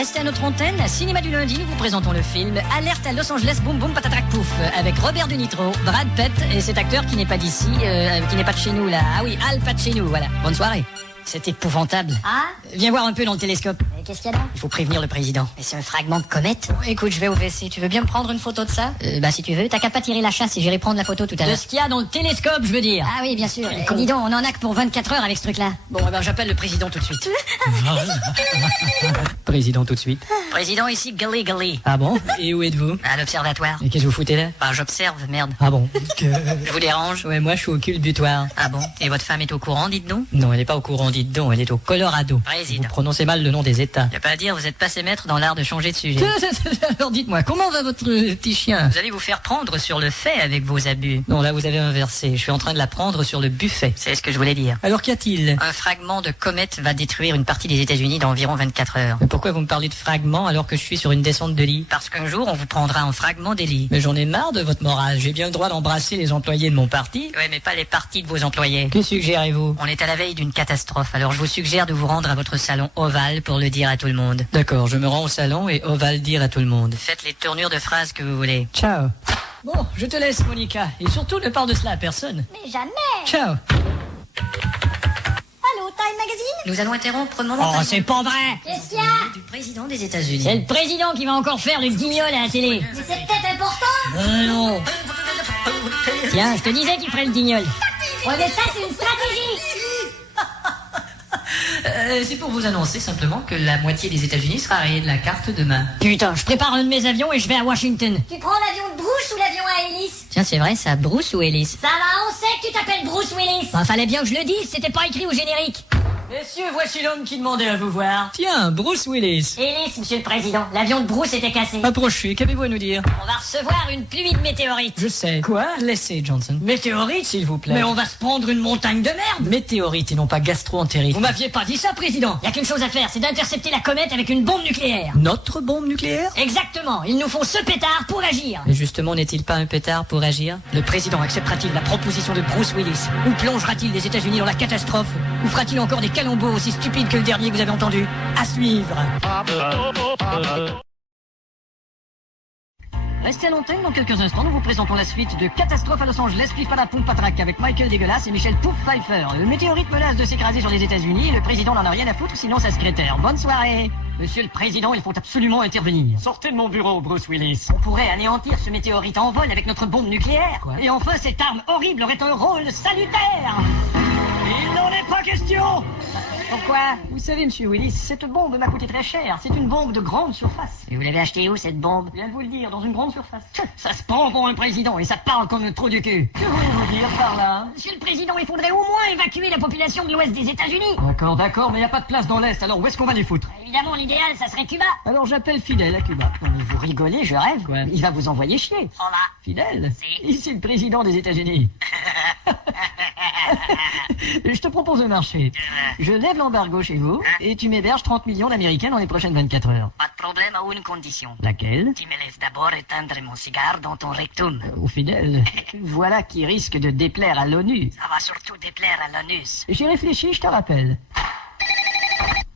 Restez à notre antenne, à Cinéma du Lundi, nous vous présentons le film Alerte à Los Angeles, boum boum patatrac pouf, avec Robert De Nitro, Brad Pitt et cet acteur qui n'est pas d'ici, qui n'est pas de chez nous là. Ah oui, Al Pacino, voilà. Bonne soirée. C'est épouvantable. Ah? Viens voir un peu dans le télescope. Qu'est-ce qu'il y a là? Il faut prévenir le président. Mais c'est un fragment de comète. Écoute, je vais au WC. Tu veux bien me prendre une photo de ça? Bah si tu veux, t'as qu'à pas tirer la chasse et j'irai prendre la photo tout à De l'heure. ce qu'il y a dans le télescope, je veux dire. Ah oui, bien sûr. con. Dis donc, on en a que pour 24 heures avec ce truc-là. Bon, eh ben, j'appelle le président tout de suite. Président tout de suite. Président, ici Gully Gully. Ah bon? Et où êtes-vous? À l'observatoire. Et qu'est-ce que vous foutez là? Bah j'observe, merde. Ah bon? Je vous dérange? Ouais, moi je suis au culbutoir. Ah bon? Et votre femme est au courant, dites donc? Non, elle n'est pas au courant, dites donc, elle est au Colorado. Président. Vous prononcez mal le nom des États. Y a pas à dire, vous êtes passé maître dans l'art de changer de sujet. Alors dites-moi, comment va votre petit chien? Vous allez vous faire prendre sur le fait avec vos abus. Non, là vous avez inversé. Je suis en train de la prendre sur le buffet. C'est ce que je voulais dire. Alors qu'y a-t-il? Un fragment de comète va détruire une partie des États-Unis dans environ 24 heures. Mais pourquoi vous me parlez de fragments alors que je suis sur une descente de lit? Parce qu'un jour, on vous prendra en fragment des lits. Mais j'en ai marre de votre morale. J'ai bien le droit d'embrasser les employés de mon parti. Ouais, mais pas les parties de vos employés. Que suggérez-vous? On est à la veille d'une catastrophe, alors je vous suggère de vous rendre à votre salon ovale pour le dire à tout le monde. D'accord, je me rends au salon et Oval dire à tout le monde. Faites les tournures de phrases que vous voulez. Ciao. Bon, je te laisse, Monica. Et surtout, ne parle de cela à personne. Mais jamais. Ciao. Allô, Time Magazine? Nous allons interrompre momentanément. Oh, c'est pas vrai. Qu'est-ce qu'il y a? Du président des États-Unis. C'est le président qui va encore faire le guignol à la télé. Mais c'est peut-être important. Non. Tiens, je te disais qu'il ferait le guignol. Ouais, mais ça, c'est une stratégie. C'est pour vous annoncer simplement que la moitié des États-Unis sera rayée de la carte demain. Putain, je prépare un de mes avions et je vais à Washington. Tu prends l'avion de Bruce ou l'avion à hélice? Tiens, c'est vrai, ça, Bruce ou Ellis? Ça va, on sait que tu t'appelles Bruce Willis. Bah, fallait bien que je le dise, c'était pas écrit au générique. Messieurs, voici l'homme qui demandait à vous voir. Tiens, Bruce Willis. Hélice, monsieur le président. L'avion de Bruce était cassé. Approchez, qu'avez-vous à nous dire? On va recevoir une pluie de météorites. Je sais. Quoi? Laissez, Johnson. Météorite, s'il vous plaît. Mais on va se prendre une montagne de merde. Météorite et non pas gastro-entérite. Vous m'aviez pas dit ça, président. Y a qu'une chose à faire, c'est d'intercepter la comète avec une bombe nucléaire. Notre bombe nucléaire? Exactement. Ils nous font ce pétard pour agir. Et justement, n'est-il pas un pétard pour agir? Le président acceptera-t-il la proposition de Bruce Willis? Ou plongera-t-il les États-Unis dans la catastrophe? Ou fera-t-il encore des calembours aussi stupides que le dernier que vous avez entendu? À suivre. Restez à l'antenne, dans quelques instants, nous vous présentons la suite de Catastrophe à Los Angeles, Pif à la pompe patraque avec Michael Dégueulasse et Michel Pouf Pfeiffer. Le météorite menace de s'écraser sur les États-Unis et le président n'en a rien à foutre, sinon sa secrétaire. Bonne soirée. Monsieur le président, il faut absolument intervenir. Sortez de mon bureau, Bruce Willis. On pourrait anéantir ce météorite en vol avec notre bombe nucléaire. Quoi? Et enfin, cette arme horrible aurait un rôle salutaire. Il n'en est pas question. Pourquoi? Vous savez, monsieur Willis, cette bombe m'a coûté très cher. C'est une bombe de grande surface. Et vous l'avez acheté où, cette bombe? Je viens de vous le dire, dans une grande surface. Ça se prend pour un président et ça parle comme un trou du cul. Que voulez-vous dire par là? Monsieur le président, il faudrait au moins évacuer la population de l'ouest des États-Unis. D'accord, mais il n'y a pas de place dans l'Est, alors où est-ce qu'on va les foutre? Évidemment, l'idéal, ça serait Cuba. Alors j'appelle Fidel à Cuba. Non mais vous rigolez, je rêve. Quoi? Il va vous envoyer chier. On va. Fidel? Si. Ici le président des États-Unis. Je te propose un marché. Je lève l'embargo chez vous et tu m'héberges 30 millions d'Américains dans les prochaines 24 heures. Pas de problème à une condition. Laquelle? Tu me laisses d'abord éteindre mon cigare dans ton rectum. Au Fidel. Voilà qui risque de déplaire à l'ONU. Ça va surtout déplaire à l'anus. J'ai réfléchi, je te rappelle.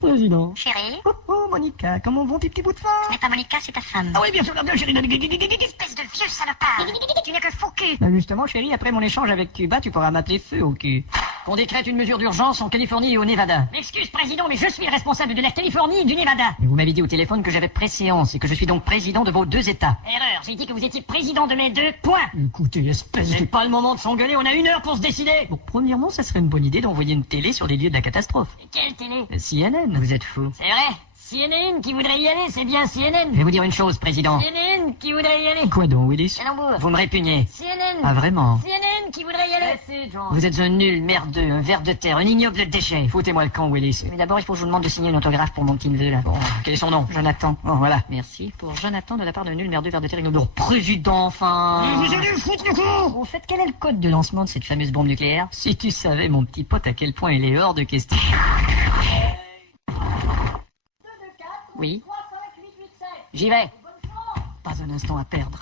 Président. Chérie, Oh, Monica, comment vont tes petits bouts de ce forme? n'est pas Monica, c'est ta femme. Ah oui, bien sûr, chérie. Espèce de vieux salopard. Tu n'es que faux cul. Justement, chérie, après mon échange avec Cuba, tu pourras m'appeler Feu au cul. Qu'on décrète une mesure d'urgence en Californie et au Nevada. M'excuse, président, mais je suis le responsable de la Californie et du Nevada. Mais vous m'avez dit au téléphone que j'avais préséance et que je suis donc président de vos deux États. Erreur, j'ai dit que vous étiez président de mes deux points. Écoutez, espèce de... C'est pas le moment de s'engueuler, on a 1 heure pour se décider. Bon, premièrement, ça serait une bonne idée d'envoyer une télé sur les lieux de la catastrophe. Et quelle télé? CNN, vous êtes fou. C'est vrai. CNN qui voudrait y aller, c'est bien CNN. Je vais vous dire une chose, président. CNN qui voudrait y aller. Quoi donc, Willis? Calembour. Vous me répugnez. CNN. Ah, vraiment? CNN qui voudrait y aller. Vous êtes un nul, merdeux, un ver de terre, un ignoble déchet. Foutez-moi le camp, Willis. Mais d'abord, il faut que je vous demande de signer une autographe pour mon petit neveu, là. Bon, quel est son nom? Jonathan. Bon, voilà. Merci pour Jonathan de la part d'un nul merdeux vers de terre ignoble. Alors, président, enfin... Vous allez le foutre le coup. Au fait, quel est le code de lancement de cette fameuse bombe nucléaire? Si tu savais, mon petit pote, à quel point il est hors de question. Oui. J'y vais. Pas un instant à perdre.